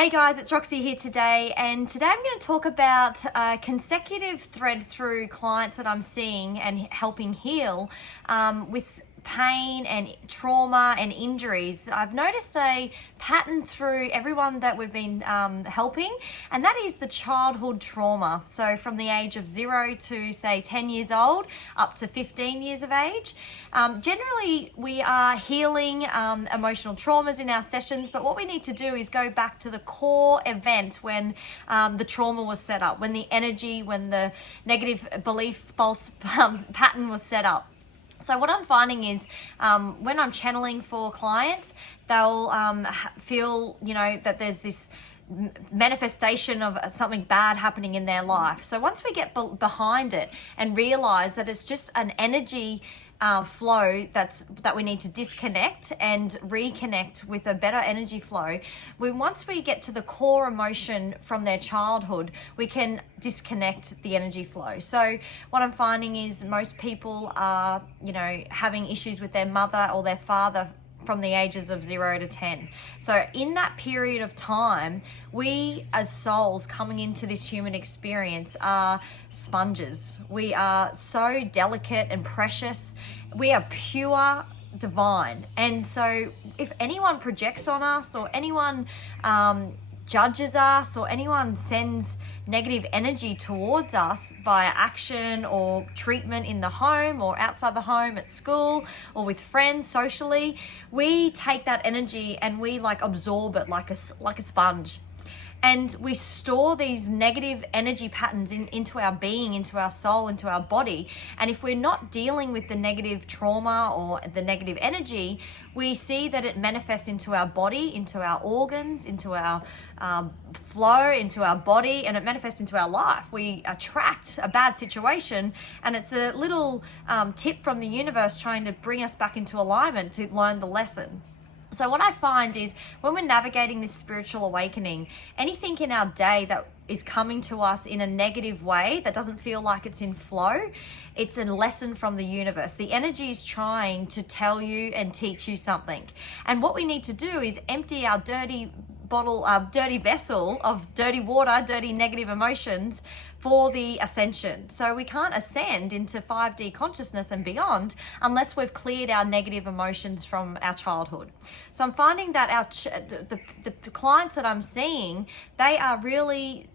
Hey guys, it's Roxy here today, and today I'm going to talk about a consecutive thread through clients that I'm seeing and helping heal with pain and trauma and injuries. I've noticed a pattern through everyone that we've been helping, and that is the childhood trauma. So from the age of 0 to say 10 years old up to 15 years of age. Generally we are healing emotional traumas in our sessions, but what we need to do is go back to the core event when the trauma was set up, when the energy, when the negative belief, false pattern was set up. So what I'm finding is when I'm channeling for clients, they'll feel, that there's this manifestation of something bad happening in their life. So once we get behind it and realize that it's just an energy flow that we need to disconnect and reconnect with a better energy flow, once we get to the core emotion from their childhood, we can disconnect the energy flow. So what I'm finding is most people are having issues with their mother or their father from the ages of 0 to 10. So in that period of time, we as souls coming into this human experience are sponges. We are so delicate and precious. We are pure divine. And so if anyone projects on us, or anyone judges us, or anyone sends negative energy towards us via action or treatment in the home or outside the home, at school or with friends socially, we take that energy and we absorb it like a sponge. And we store these negative energy patterns into our being, into our soul, into our body. And if we're not dealing with the negative trauma or the negative energy, we see that it manifests into our body, into our organs, into our flow, into our body, and it manifests into our life. We attract a bad situation, and it's a little tip from the universe trying to bring us back into alignment to learn the lesson. So what I find is when we're navigating this spiritual awakening, anything in our day that is coming to us in a negative way that doesn't feel like it's in flow, it's a lesson from the universe. The energy is trying to tell you and teach you something. And what we need to do is empty our dirty vessel of dirty water, dirty negative emotions for the ascension. So we can't ascend into 5D consciousness and beyond unless we've cleared our negative emotions from our childhood. So I'm finding that the clients that I'm seeing, they are really,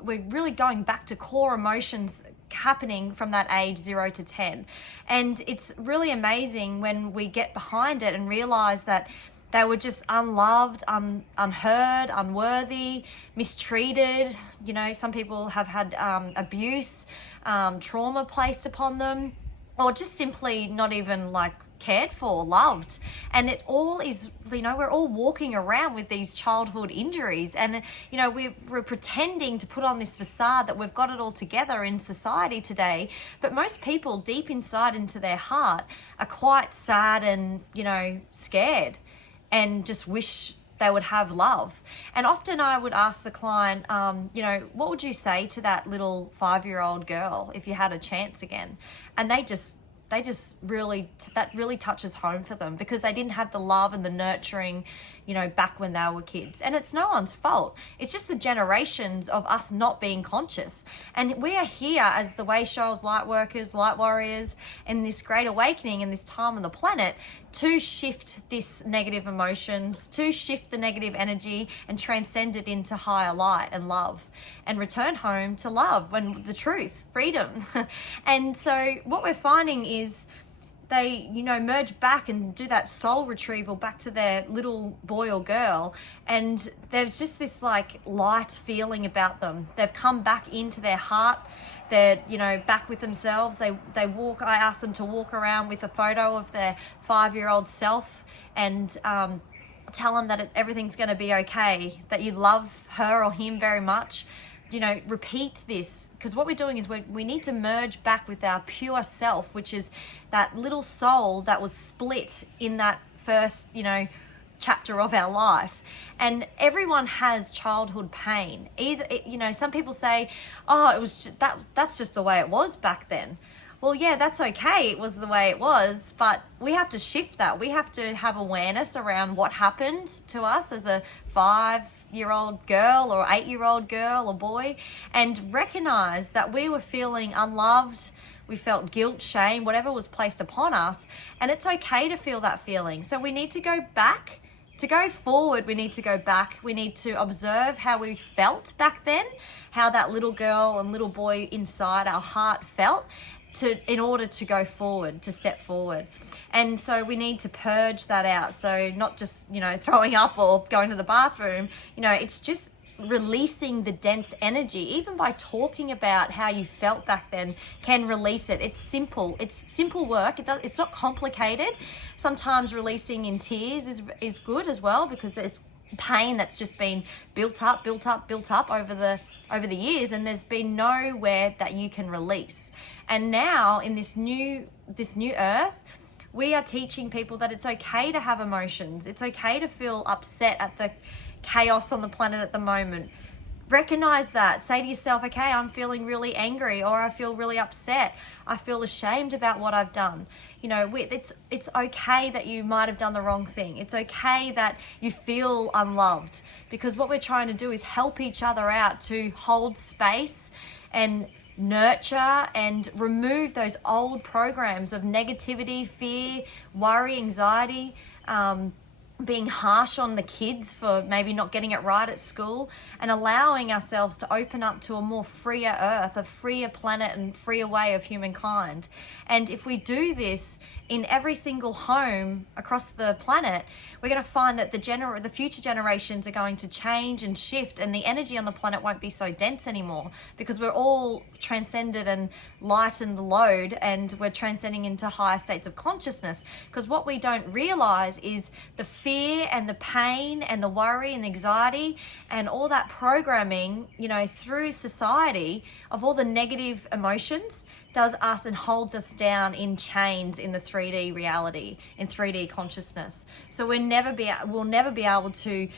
we're really going back to core emotions happening from that age 0 to 10. And it's really amazing when we get behind it and realize that they were just unloved, unheard, unworthy, mistreated. Some people have had abuse, trauma placed upon them, or just simply not even cared for, loved. And it all is, we're all walking around with these childhood injuries, and we're pretending to put on this facade that we've got it all together in society today, but most people deep inside into their heart are quite sad and scared, and just wish they would have love. And often I would ask the client, what would you say to that little 5-year-old girl if you had a chance again? And they just really, that really touches home for them, because they didn't have the love and the nurturing, back when they were kids. And it's no one's fault. It's just the generations of us not being conscious. And we are here as the way shows, light workers, light warriors, in this great awakening in this time on the planet, to shift this negative emotions, to shift the negative energy and transcend it into higher light and love, and return home to love, when the truth, freedom. And so what we're finding is they, merge back and do that soul retrieval back to their little boy or girl. And there's just this light feeling about them. They've come back into their heart. They're, back with themselves. They walk, I ask them to walk around with a photo of their 5-year-old self and tell them that everything's going to be okay, that you love her or him very much. Repeat this, because what we're doing is we need to merge back with our pure self, which is that little soul that was split in that first, chapter of our life. And everyone has childhood pain. Either, some people say, oh, it was that's just the way it was back then. well, yeah, that's okay. It was the way it was, but we have to shift that. We have to have awareness around what happened to us as a 5-year-old girl or 8-year-old girl or boy, and recognize that we were feeling unloved. We felt guilt, shame, whatever was placed upon us, and it's okay to feel that feeling. So we need to go back. To go forward, we need to go back. We need to observe how we felt back then, how that little girl and little boy inside our heart felt, in order to go forward, to step forward. And so we need to purge that out. So not just, throwing up or going to the bathroom, it's just releasing the dense energy. Even by talking about how you felt back then can release it. It's simple work. It's not complicated. Sometimes releasing in tears is good as well, because there's pain that's just been built up over the years, and there's been nowhere that you can release. And now in this new earth, we are teaching people that it's okay to have emotions. It's okay to feel upset at the chaos on the planet at the moment. Recognize that. Say to yourself, okay, I'm feeling really angry, or I feel really upset. I feel ashamed about what I've done. It's okay that you might have done the wrong thing. It's okay that you feel unloved, because what we're trying to do is help each other out to hold space and nurture and remove those old programs of negativity, fear, worry, anxiety, being harsh on the kids for maybe not getting it right at school, and allowing ourselves to open up to a more freer earth, a freer planet and freer way of humankind. And if we do this in every single home across the planet, we're going to find that the future generations are going to change and shift, and the energy on the planet won't be so dense anymore, because we're all transcended and lightened the load, and we're transcending into higher states of consciousness. Because what we don't realize is the fear and the pain and the worry and the anxiety and all that programming, through society of all the negative emotions does us and holds us down in chains in the 3D reality, in 3D consciousness. So we'll never be able to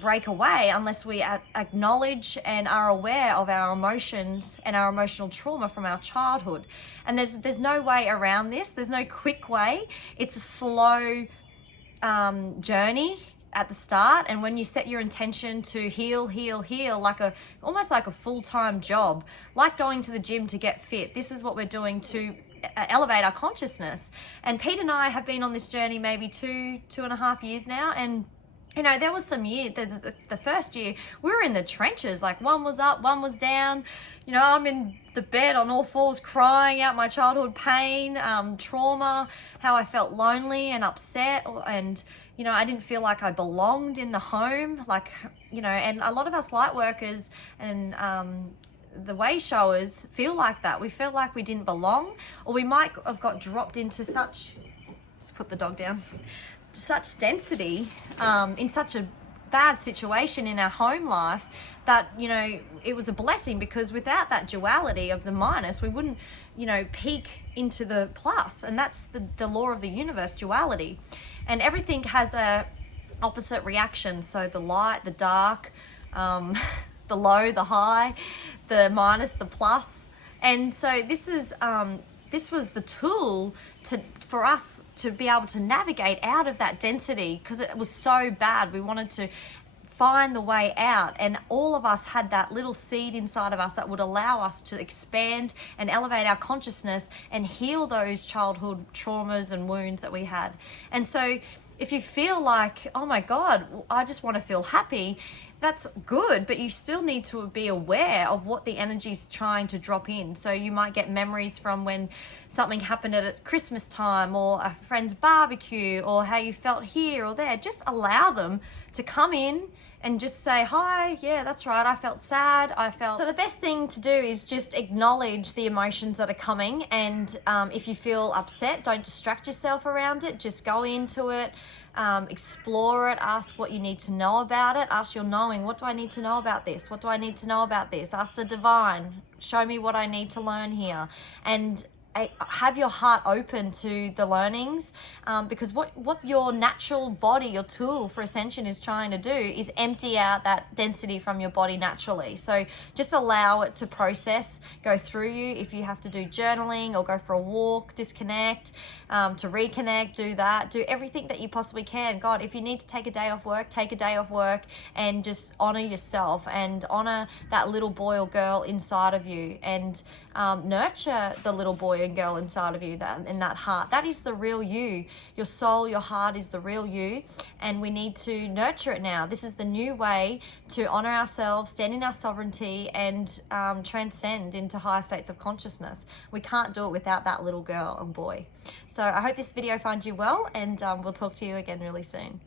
break away unless we acknowledge and are aware of our emotions and our emotional trauma from our childhood. And there's no way around this. There's no quick way. It's a slow journey at the start, and when you set your intention to heal, almost like a full-time job, like going to the gym to get fit, this is what we're doing to elevate our consciousness. And Pete and I have been on this journey maybe 2.5 years now, and there was some year, the first year, we were in the trenches, like one was up, one was down. I'm in the bed on all fours crying out my childhood pain, trauma, how I felt lonely and upset, and I didn't feel like I belonged in the home, and a lot of us light workers and the way showers feel like that. We feel like we didn't belong, or we might have got dropped into let's put the dog down, such density, in such a bad situation in our home life that it was a blessing, because without that duality of the minus, we wouldn't peak into the plus. And that's the law of the universe, duality, and everything has a opposite reaction. So the light, the dark, the low, the high, the minus, the plus. And so this was the tool for us to be able to navigate out of that density, because it was so bad. We wanted to find the way out, and all of us had that little seed inside of us that would allow us to expand and elevate our consciousness and heal those childhood traumas and wounds that we had. And so if you feel like, oh my God, I just want to feel happy, that's good, but you still need to be aware of what the energy is trying to drop in. So you might get memories from when something happened at Christmas time, or a friend's barbecue, or how you felt here or there. Just allow them to come in and just say, hi, yeah, that's right, I felt sad, So the best thing to do is just acknowledge the emotions that are coming, and if you feel upset, don't distract yourself around it, just go into it, explore it, ask what you need to know about it, ask your knowing, what do I need to know about this? What do I need to know about this? Ask the divine, show me what I need to learn here. And have your heart open to the learnings, because what your natural body, your tool for ascension, is trying to do is empty out that density from your body naturally. So just allow it to process, go through you. If you have to do journaling or go for a walk, disconnect, to reconnect, do that. Do everything that you possibly can. God, if you need to take a day off work, take a day off work, and just honor yourself and honor that little boy or girl inside of you, and nurture the little boy and girl inside of you, that in that heart. That is the real you. Your soul, your heart is the real you, and we need to nurture it now. This is the new way to honor ourselves, stand in our sovereignty, and transcend into higher states of consciousness. We can't do it without that little girl and boy. So I hope this video finds you well, and we'll talk to you again really soon.